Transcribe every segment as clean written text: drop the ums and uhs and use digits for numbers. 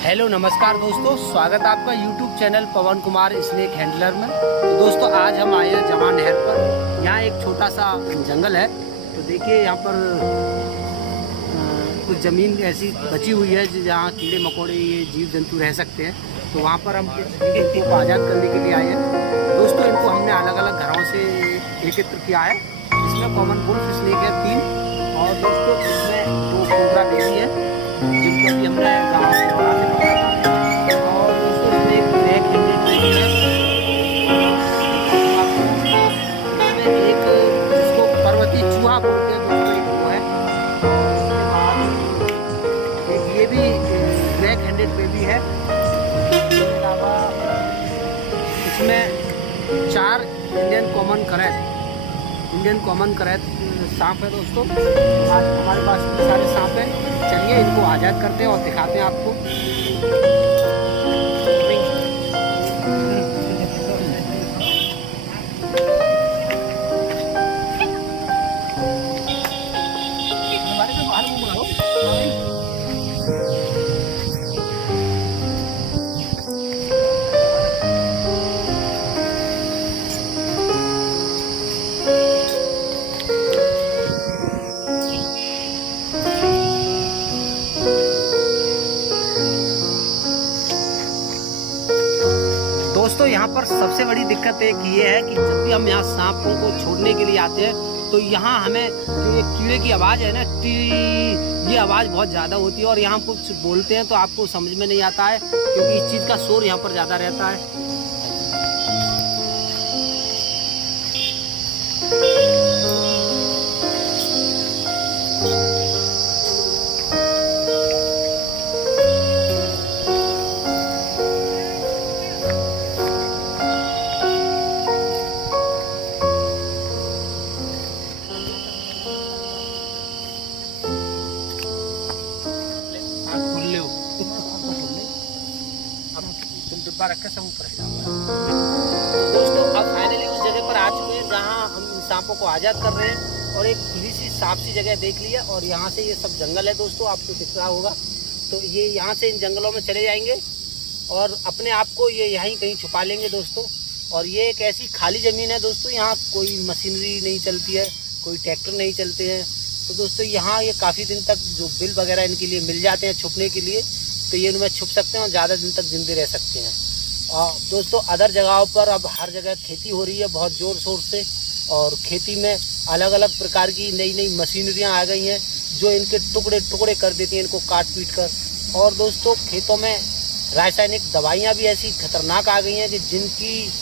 Hello नमस्कार दोस्तों, स्वागत है आपका YouTube चैनल पवन कुमार स्नेक हैंडलर में। तो दोस्तों आज हम आए हैं जवान नहर पर। यहाँ एक छोटा सा जंगल है। तो देखिए यहाँ पर कुछ ज़मीन ऐसी बची हुई है जहाँ कीड़े मकोड़े ये जीव जंतु रह सकते हैं। तो वहाँ पर हम खेती को आज़ाद करने के लिए आए हैं। दोस्तों इनको हमने अलग अलग घरों से एकत्र किया है। इसमें कॉमन वुल्फ स्नेक है 3 और दोस्तों इसमें 2 कोबरा बेबी है जिनको भी हमने गाँव से पकड़ा था। और दोस्तों इसमें एक ब्लैक हैंडेड बेबी है। इसमें एक जिसको पर्वतीय चूहा बोलते हैं दोस्तों, एक वो है। एक ये भी ब्लैक हैंडेड बेबी है। इसके अलावा इसमें 4 इंडियन कॉमन करैत सांप है दोस्तों। आज हमारे पास इतने सारे सांप हैं। चलिए इनको आज़ाद करते हैं और दिखाते हैं आपको। दोस्तों यहाँ पर सबसे बड़ी दिक्कत एक ये है कि जब भी हम यहाँ सांपों को छोड़ने के लिए आते हैं तो यहाँ हमें जो ये कीड़े की आवाज़ है ना, ये आवाज़ बहुत ज़्यादा होती है। और यहाँ कुछ बोलते हैं तो आपको समझ में नहीं आता है क्योंकि इस चीज़ का शोर यहाँ पर ज़्यादा रहता है। सब ऊपर है दोस्तों। अब फाइनली उस जगह पर आ चुके हैं जहां हम सांपों को आज़ाद कर रहे हैं। और एक खुली सी साफ सी जगह देख लिया और यहाँ से ये सब जंगल है दोस्तों, आपको दिख रहा होगा। तो ये यहाँ से इन जंगलों में चले जाएंगे और अपने आप को ये यहीं कहीं छुपा लेंगे दोस्तों। और ये एक ऐसी खाली ज़मीन है दोस्तों, यहाँ कोई मशीनरी नहीं चलती है, कोई ट्रैक्टर नहीं चलते हैं। तो दोस्तों यहाँ ये काफ़ी दिन तक जो बिल वगैरह इनके लिए मिल जाते हैं छुपने के लिए, तो ये इनमें छुप सकते हैं और ज़्यादा दिन तक जिंदे रह सकते हैं। और दोस्तों अदर जगहों पर अब हर जगह खेती हो रही है बहुत ज़ोर शोर से। और खेती में अलग अलग प्रकार की नई नई मशीनरियाँ आ गई हैं जो इनके टुकड़े टुकड़े कर देती हैं, इनको काट पीट कर। और दोस्तों खेतों में रासायनिक दवाइयाँ भी ऐसी खतरनाक आ गई हैं कि जिनकी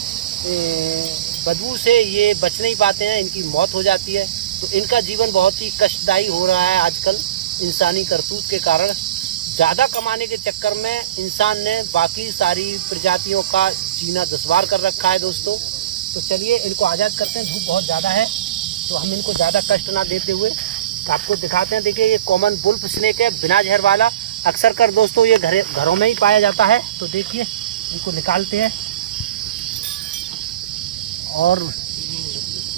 बदबू से ये बच नहीं पाते हैं, इनकी मौत हो जाती है। तो इनका जीवन बहुत ही कष्टदायी हो रहा है आजकल इंसानी करतूत के कारण। ज़्यादा कमाने के चक्कर में इंसान ने बाकी सारी प्रजातियों का जीना दुश्वार कर रखा है दोस्तों। तो चलिए इनको आज़ाद करते हैं। धूप बहुत ज़्यादा है तो हम इनको ज़्यादा कष्ट ना देते हुए आपको दिखाते हैं। देखिए ये कॉमन वुल्फ स्नेक है, बिना जहर वाला। अक्सर कर दोस्तों ये घरों में ही पाया जाता है। तो देखिए इनको निकालते हैं। और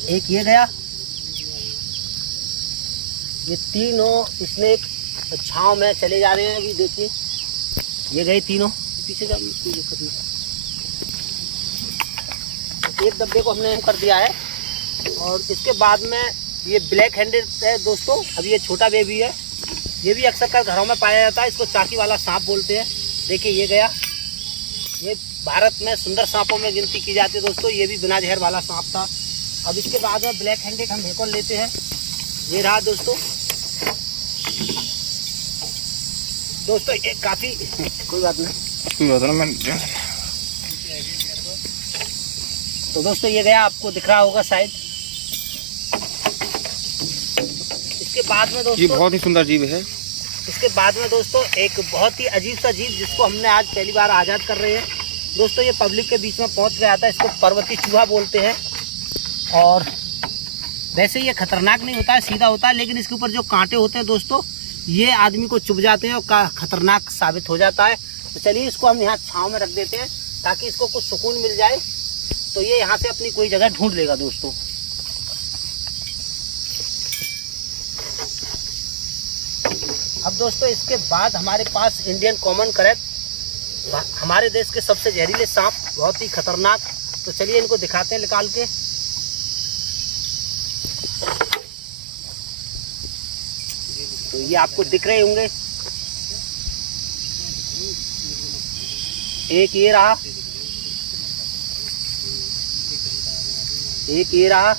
एक ये गया, ये तीनों स्नेक छाँव में चले जा रहे हैं। अभी देखिए ये गए तीनों, पीछे जा, कोई दिक्कत नहीं। एक डब्बे को हमने कर दिया है। और इसके बाद में ये ब्लैक हैंडेड है दोस्तों। अभी ये छोटा बेबी है, ये भी अक्सर कर घरों में पाया जाता है। इसको चाकी वाला सांप बोलते हैं। देखिए ये गया, ये भारत में सुंदर सांपों में गिनती की जाती है दोस्तों। ये भी बिना जहर वाला सांप था। अब इसके बाद में ब्लैक हैंडेड हम एक और लेते हैं। ये रहा दोस्तों। दोस्तों ये काफ़ी कोई बात नहीं मैं। तो दोस्तों ये गया, आपको दिख रहा होगा शायद। इसके बाद में दोस्तों ये बहुत ही सुंदर जीव है। इसके बाद में दोस्तों एक बहुत ही अजीब सा जीव जिसको हमने आज पहली बार आज़ाद कर रहे हैं दोस्तों। ये पब्लिक के बीच में पहुंच गया था। इसको पर्वतीय चूहा बोलते हैं। और वैसे ये खतरनाक नहीं होता है, सीधा होता है, लेकिन इसके ऊपर जो कांटे होते हैं दोस्तों ये आदमी को चुभ जाते हैं और खतरनाक साबित हो जाता है। तो चलिए इसको हम यहाँ छाँव में रख देते हैं ताकि इसको कुछ सुकून मिल जाए। तो ये यहाँ से अपनी कोई जगह ढूंढ लेगा दोस्तों। अब दोस्तों इसके बाद हमारे पास इंडियन कॉमन करैत हमारे देश के सबसे जहरीले सांप, बहुत ही खतरनाक। तो चलिए इनको दिखाते हैं निकाल के। तो ये आपको दिख रहे होंगे, एक ये रहा, एक ये रहा,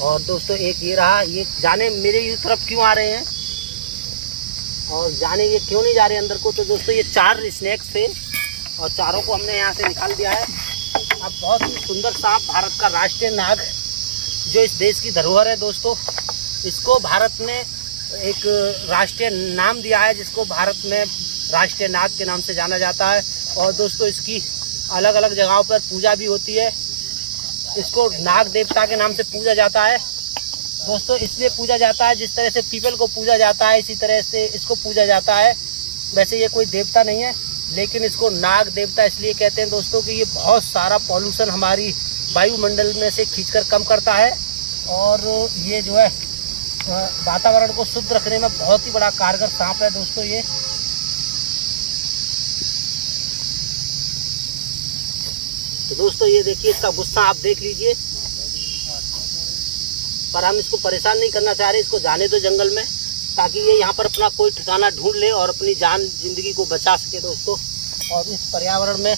और दोस्तों एक ये रहा। ये जाने मेरे इस तरफ क्यों आ रहे हैं और जाने ये क्यों नहीं जा रहे अंदर को। तो दोस्तों ये 4 स्नेक्स थे और चारों को हमने यहाँ से निकाल दिया है। अब बहुत ही सुंदर सांप, भारत का राष्ट्रीय नाग, जो इस देश की धरोहर है दोस्तों, इसको भारत ने एक राष्ट्रीय नाम दिया है, जिसको भारत में राष्ट्रीय नाग के नाम से जाना जाता है। और दोस्तों इसकी अलग अलग जगहों पर पूजा भी होती है। इसको नाग देवता के नाम से पूजा जाता है दोस्तों। इसलिए पूजा जाता है, जिस तरह से पीपल को पूजा जाता है, इसी तरह से इसको पूजा जाता है। वैसे ये कोई देवता नहीं है, लेकिन इसको नाग देवता इसलिए कहते हैं दोस्तों कि ये बहुत सारा पॉल्यूशन हमारी वायुमंडल में से खींचकर कम करता है, और ये जो है वातावरण को शुद्ध रखने में बहुत ही बड़ा कारगर सांप है दोस्तों ये। तो दोस्तों ये देखिए, इसका गुस्सा आप देख लीजिए, पर हम इसको परेशान नहीं करना चाह रहे। इसको जाने दो जंगल में, ताकि ये यहाँ पर अपना कोई ठिकाना ढूंढ ले और अपनी जान जिंदगी को बचा सके दोस्तों, और इस पर्यावरण में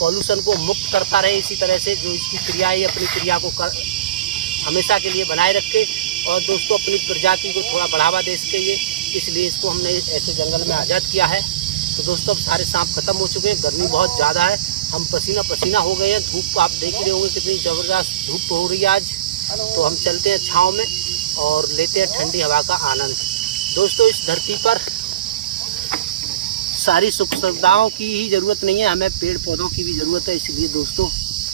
पॉल्यूशन को मुक्त करता रहे। इसी तरह से जो इसकी क्रिया है, अपनी क्रिया को हमेशा के लिए बनाए रखे, और दोस्तों अपनी प्रजाति को थोड़ा बढ़ावा दे सके ये, इसलिए इसको हमने ऐसे जंगल में आज़ाद किया है। तो दोस्तों अब सारे सांप खत्म हो चुके हैं, गर्मी बहुत ज़्यादा है, हम पसीना पसीना हो गए हैं। धूप आप देख रहे होंगे कितनी ज़बरदस्त धूप हो रही है आज। तो हम चलते हैं छाँव में और लेते हैं ठंडी हवा का आनंद। दोस्तों इस धरती पर सारी सुख सुविधाओं की ही ज़रूरत नहीं है, हमें पेड़ पौधों की भी ज़रूरत है। इसलिए दोस्तों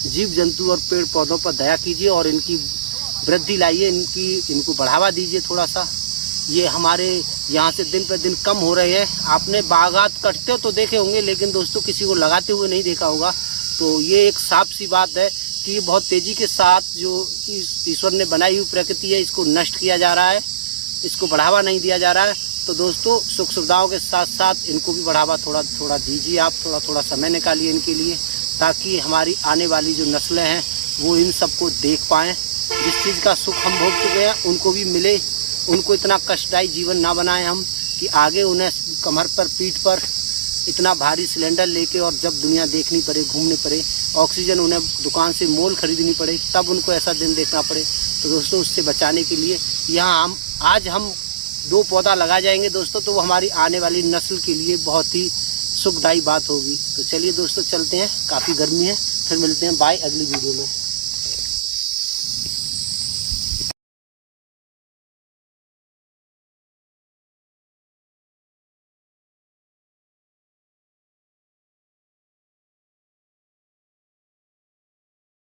जीव जंतु और पेड़ पौधों पर दया कीजिए और इनकी वृद्धि लाइए, इनको बढ़ावा दीजिए थोड़ा सा। ये हमारे यहाँ से दिन पर दिन कम हो रहे हैं। आपने बागात कटते हो तो देखे होंगे, लेकिन दोस्तों किसी को लगाते हुए नहीं देखा होगा। तो ये एक साफ सी बात है कि बहुत तेज़ी के साथ जो ईश्वर ने बनाई हुई प्रकृति है, इसको नष्ट किया जा रहा है, इसको बढ़ावा नहीं दिया जा रहा है। तो दोस्तों सुख सुविधाओं के साथ साथ इनको भी बढ़ावा थोड़ा थोड़ा दीजिए आप, थोड़ा थोड़ा समय निकालिए इनके लिए, ताकि हमारी आने वाली जो नस्लें हैं वो इन सबको देख पाएँ। जिस चीज़ का सुख हम भोग चुके हैं उनको भी मिले, उनको इतना कष्टदायी जीवन ना बनाएं हम कि आगे उन्हें कमर पर पीठ पर इतना भारी सिलेंडर लेके और जब दुनिया देखनी पड़े, घूमने पड़े, ऑक्सीजन उन्हें दुकान से मोल खरीदनी पड़े, तब उनको ऐसा दिन देखना पड़े। तो दोस्तों उससे बचाने के लिए यहाँ आज हम 2 पौधा लगा जाएंगे दोस्तों, तो वो हमारी आने वाली नस्ल के लिए बहुत ही सुखदायी बात होगी। तो चलिए दोस्तों चलते हैं, काफ़ी गर्मी है, फिर मिलते हैं, बाय अगली वीडियो में।